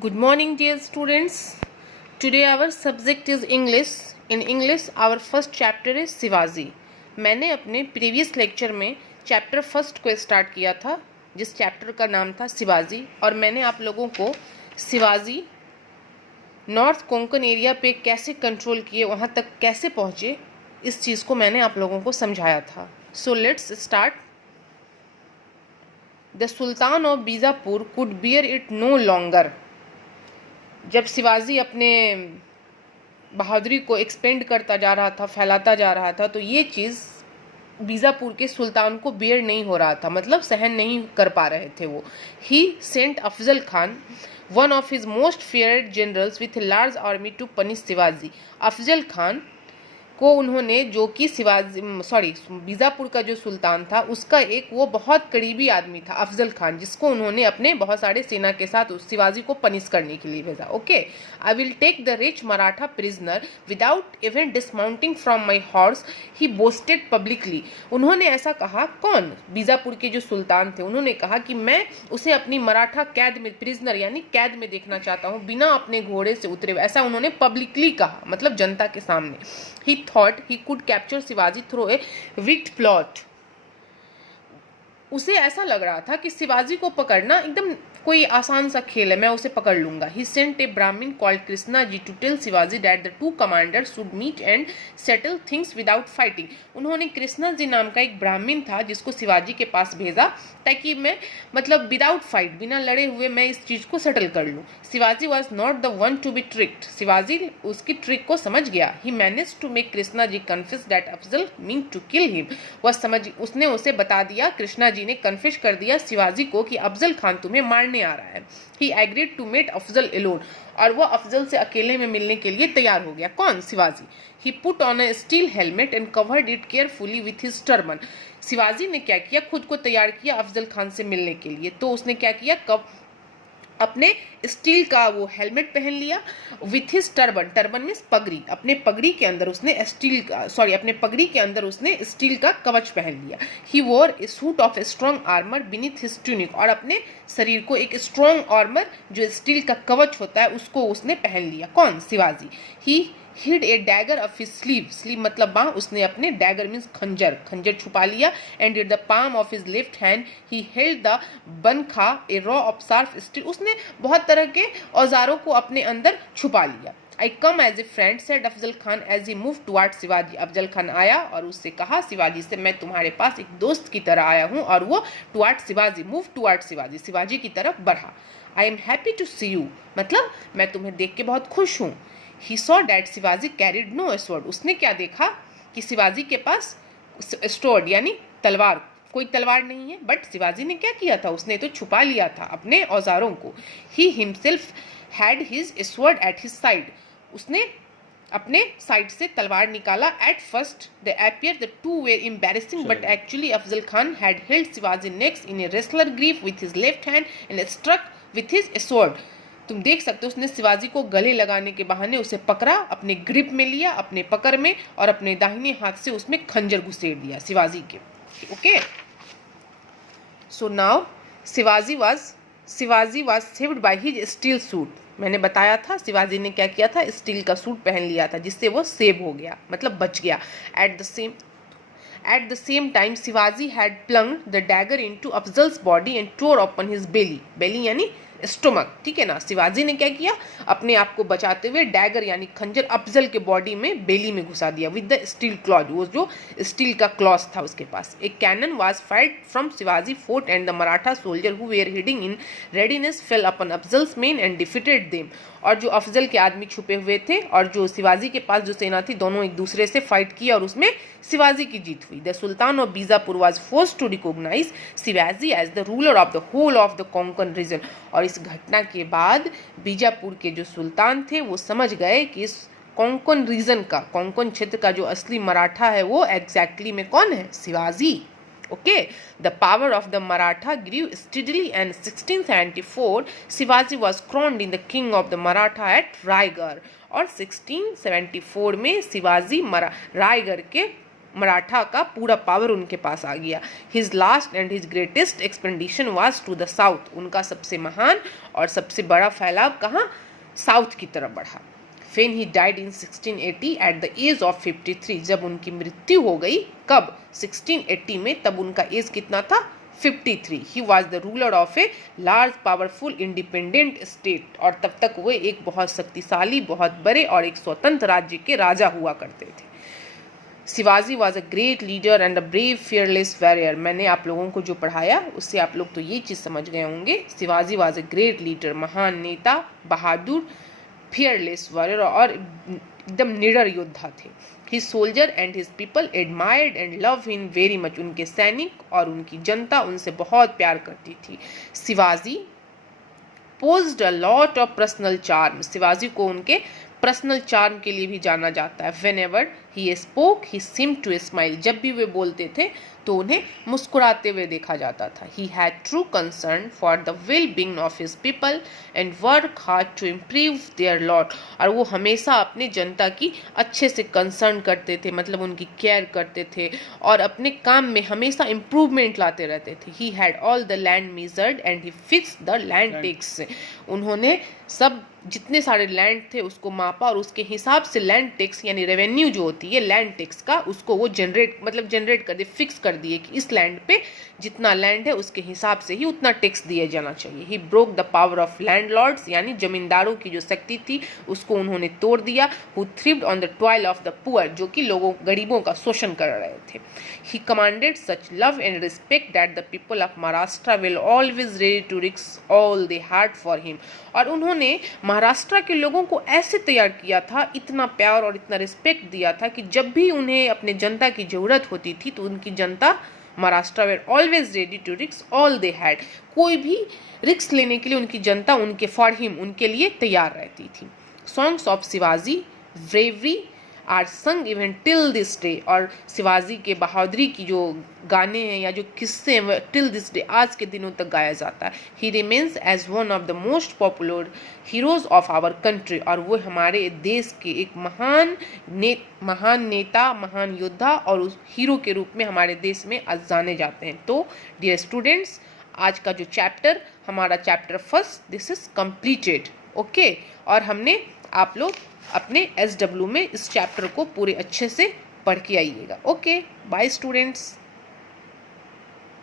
Good morning, dear students. Today our subject is English. In English, our first chapter is Shivaji. मैंने अपने previous lecture में chapter first को start किया था, जिस चैप्टर का नाम था शिवाजी, और मैंने आप लोगों को शिवाजी नॉर्थ कोंकण एरिया पे कैसे कंट्रोल किए, वहाँ तक कैसे पहुँचे, इस चीज़ को मैंने आप लोगों को समझाया था. So let's start. The sultan of Bijapur could bear it no longer. जब शिवाजी अपने बहादुरी को एक्सपेंड करता जा रहा था, फैलाता जा रहा था, तो ये चीज़ बीजापुर के सुल्तान को बियर नहीं हो रहा था, मतलब सहन नहीं कर पा रहे थे वो. He sent Afzal Khan, one of his most feared generals, with a large army to punish Shivaji. Afzal Khan को उन्होंने, जो कि बीजापुर का जो सुल्तान था उसका एक वो बहुत करीबी आदमी था अफजल खान, जिसको उन्होंने अपने बहुत सारे सेना के साथ उस शिवाजी को पनिश करने के लिए भेजा. Okay, I will take the rich Maratha prisoner without even dismounting from my horse, he boasted publicly. उन्होंने ऐसा कहा. कौन? बीजापुर के जो सुल्तान थे. उन्होंने कहा कि मैं उसे अपनी मराठा कैद में, प्रिजनर यानी कैद में देखना चाहता हूँ, बिना अपने घोड़े से उतरे. ऐसा उन्होंने पब्लिकली कहा, मतलब जनता के सामने. He thought he could capture Shivaji through a wicked plot. उसे ऐसा लग रहा था कि शिवाजी को पकड़ना एकदम कोई आसान सा खेल है, मैं उसे पकड़ लूंगा. He sent a Brahmin called Krishna ji to tell Shivaji that the two commanders should meet and settle things without fighting. उन्होंने कृष्णा जी नाम का एक ब्राह्मण था जिसको शिवाजी के पास भेजा, ताकि मैं, मतलब विदाउट फाइट, बिना लड़े हुए मैं इस चीज को सेटल कर लूं. Shivaji was not the one to be tricked. Shivaji उसकी ट्रिक को समझ गया. He manage to make Krishna ji confess that Afzal mean to kill him. उसने उसे बता दिया, कृष्णा जी ने कन्फेस कर दिया शिवाजी को कि अफजल खान तुम्हें मारने आ रहा है. He agreed to meet Afzal alone, और वो अफजल से अकेले में मिलने के लिए तैयार हो गया. कौन? Shivaji. He put on a steel helmet and covered it carefully with his turban. Shivaji ने क्या किया? खुद को तैयार किया अफजल खान से मिलने के लिए. तो उसने क्या किया? अपने स्टील का वो हेलमेट पहन लिया, with his turban. Turban means पगड़ी. अपने पगड़ी के अंदर उसने अपने पगड़ी के अंदर उसने स्टील का कवच पहन लिया. ही वोर ए suit of a strong armour beneath his tunic, और अपने शरीर को एक स्ट्रॉन्ग आर्मर, जो स्टील का कवच होता है, उसको उसने पहन लिया. कौन? Shivaji. He hid a dagger of his sleeve. Sleeve मतलब बाँ. उसने अपने डैगर मीन्स खंजर छुपा लिया. And in the palm of his left hand he held the baghnakh, a row of sharp steel. उसने बहुत तरह के औजारों को अपने अंदर छुपा लिया. I come as a friend, said Afzal Khan as he move toward Shivaji. Afzal Khan आया और उससे कहा शिवाजी से, मैं तुम्हारे पास एक दोस्त की तरह आया हूँ. और वो toward Shivaji, move toward Shivaji, Shivaji की तरफ बढ़ा. I am happy to see you, मतलब मैं तुम्हें देख के बहुत खुश हूँ. He saw that Shivaji carried no sword. उसने क्या देखा? कि शिवाजी के पास sword यानी तलवार, कोई तलवार नहीं है. बट शिवाजी ने क्या किया था? उसने तो छुपा लिया था अपने औजारों को. He himself had his sword at his side. उसने अपने साइड से तलवार निकाला. At first they appeared the two were embarrassing, but actually Afzal Khan had held Shivaji next in a wrestler grip with his left hand and struck with his sword. तुम देख सकते हो, उसने शिवाजी को गले लगाने के बहाने उसे पकड़ा, अपने ग्रिप में लिया, अपने पकड़ में, और अपने दाहिने हाथ से उसमें खंजर घुसेड़ दिया शिवाजी के. Okay, so now Shivaji was saved by his steel suit. मैंने बताया था शिवाजी ने क्या किया था? स्टील का सूट पहन लिया था, जिससे वो सेव हो गया, मतलब बच गया. At the same time, Shivaji had plunged the dagger into Afzal's body and tore open his belly. Belly यानी स्टोमक, ठीक है ना. शिवाजी ने क्या किया? अपने आप को बचाते हुए डैगर यानी खंजर अफजल के बॉडी में, बेली में घुसा दिया, विद द स्टील क्लॉज. वो जो स्टील का क्लॉज था उसके पास. A cannon was fired from Shivaji fort and the Maratha soldier who were hiding in readiness fell upon Afzal's men and defeated them. और जो अफजल के आदमी छुपे हुए थे और जो शिवाजी के पास जो सेना थी, दोनों एक दूसरे से फाइट किया और उसमें शिवाजी की जीत हुई. The sultan of Bijapur was forced to recognise Shivaji as the ruler of the whole of the Konkan region. और इस घटना के बाद बीजापुर के जो सुल्तान थे वो समझ गए कि इस कोंकण रीजन का, कोंकण क्षेत्र का जो असली मराठा है वो एग्जैक्टली में कौन है? Shivaji. Okay, the power of the Maratha grew steadily, and 1674 Shivaji was crowned in the king of the Maratha at Raigarh. और 1674 में शिवाजी रायगढ़ के मराठा का पूरा पावर उनके पास आ गया। His last and his greatest expedition was to the south, उनका सबसे महान और सबसे बड़ा फैलाव कहाँ, साउथ की तरफ बढ़ा। When he died in 1680 at the age of 53, जब उनकी मृत्यु हो गई, कब, 1680 में, तब उनका एज कितना था, 53। He was the ruler of a large powerful independent state, और तब तक वो एक बहुत शक्तिशाली, बहुत बड़े और एक स्वतंत्र राज्य के राजा हुआ करते थे। Shivaji was a great leader and a brave fearless warrior, मैंने आप लोगों को जो पढ़ाया उससे आप लोग तो ये चीज़ समझ गए होंगे। Shivaji was a great leader, महान नेता, बहादुर, फियरलेस वॉरियर और एकदम निडर योद्धा थे। His soldier and his people admired and love him very much, उनके सैनिक और उनकी जनता उनसे बहुत प्यार करती थी। Shivaji posed a lot of personal charm, Shivaji को उनके पर्सनल चार्म के लिए भी जाना जाता है। Whenever he spoke he seem to smile, जब भी वे बोलते थे तो उन्हें मुस्कुराते हुए देखा जाता था। He had true concern for the well being of his people and work hard to improve their lot, और वो हमेशा अपने जनता की अच्छे से कंसर्न करते थे, मतलब उनकी केयर करते थे और अपने काम में हमेशा इम्प्रूवमेंट लाते रहते थे। He had all the land measured and he fix the land tax, उन्होंने सब जितने सारे लैंड थे उसको मापा और उसके हिसाब से लैंड टैक्स यानी रेवेन्यू जो होती है लैंड टैक्स का, उसको वो जनरेट कर दिए, फिक्स कर दिए कि इस लैंड पे जितना लैंड है उसके हिसाब से ही उतना टैक्स दिया जाना चाहिए। He broke the power of landlords, यानी जमींदारों की जो शक्ति थी उसको उन्होंने तोड़ दिया। Who thrived on the toil of the poor, जो कि लोगों गरीबों का शोषण कर रहे थे। He commanded such love and respect that the people of Maharashtra will always ready to risk all they had for him, और उन्होंने महाराष्ट्र के लोगों को ऐसे तैयार किया था, इतना प्यार और इतना रिस्पेक्ट दिया था कि जब भी उन्हें अपने जनता की ज़रूरत होती थी तो उनकी जनता Maharashtra were always ready to risk all they had, कोई भी रिस्क लेने के लिए उनकी जनता उनके फॉर हिम, उनके लिए तैयार रहती थी। Songs of Shivaji bravery are sung even till this day, और शिवाजी के बहादुरी की जो गाने हैं या जो किस्से हैं टिल दिस डे, आज के दिनों तक गाया जाता है। He remains as one of the most popular heroes of our country, और वो हमारे देश के एक महान नेता, महान योद्धा और उस हीरो के रूप में हमारे देश में आज जाने जाते हैं। तो डियर स्टूडेंट्स, आज का जो चैप्टर हमारा chapter first this is completed, okay. और हमने आप लोग अपने SW में इस चैप्टर को पूरे अच्छे से पढ़ के आइएगा, ओके। Bye students.